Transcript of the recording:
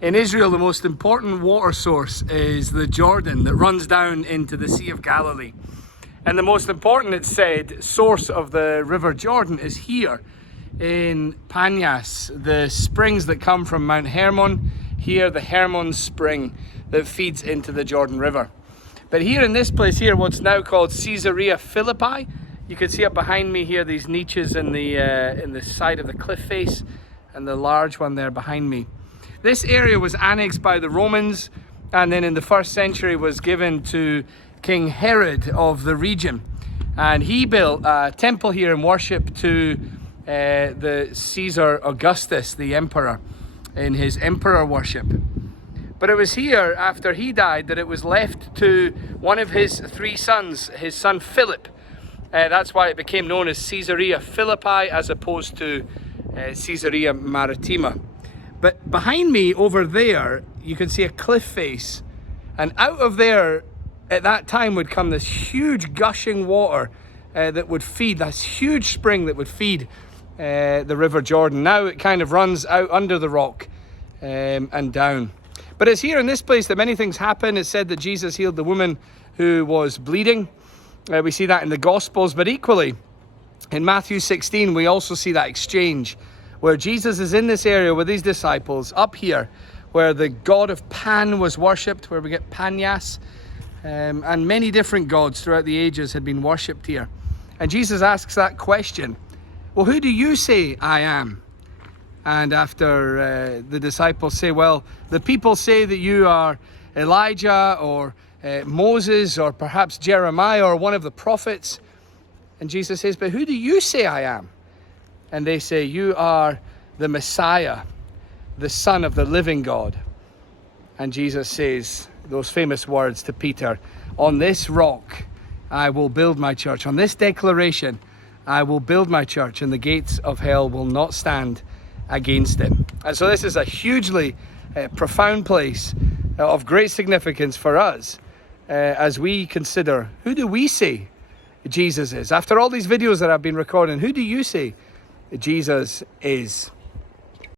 In Israel, the most important water source is the Jordan that runs down into the Sea of Galilee. And the most important, it's said, source of the River Jordan is here in Banias, the springs that come from Mount Hermon. Here, the Hermon spring that feeds into the Jordan River. But here in this place here, what's now called Caesarea Philippi, you can see up behind me here these niches in the side of the cliff face, and the large one there behind me. This area was annexed by the Romans, and then in the 1st century was given to King Herod of the region. And he built a temple here in worship to the Caesar Augustus, the emperor, in his emperor worship. But it was here, after he died, that it was left to one of his 3 sons, his son Philip. That's why it became known as Caesarea Philippi as opposed to Caesarea Maritima. But behind me over there, you can see a cliff face. And out of there, at that time, would come this huge gushing water that would feed, this huge spring that would feed the River Jordan. Now it kind of runs out under the rock and down. But it's here in this place that many things happen. It's said that Jesus healed the woman who was bleeding. We see that in the Gospels, but equally in Matthew 16, we also see that exchange where Jesus is in this area with his disciples up here, where the god of Pan was worshipped, where we get Banias, and many different gods throughout the ages had been worshipped here. And Jesus asks that question, well, who do you say I am? And after the disciples say, well, the people say that you are Elijah or Moses or perhaps Jeremiah or one of the prophets. And Jesus says, but who do you say I am? And they say, you are the Messiah, the Son of the living God. And Jesus says those famous words to Peter, on this rock I will build my church. On this declaration I will build my church, and the gates of hell will not stand against it. And so this is a hugely profound place of great significance for us as we consider, who do we say Jesus is? After all these videos that I've been recording, who do you say Jesus is?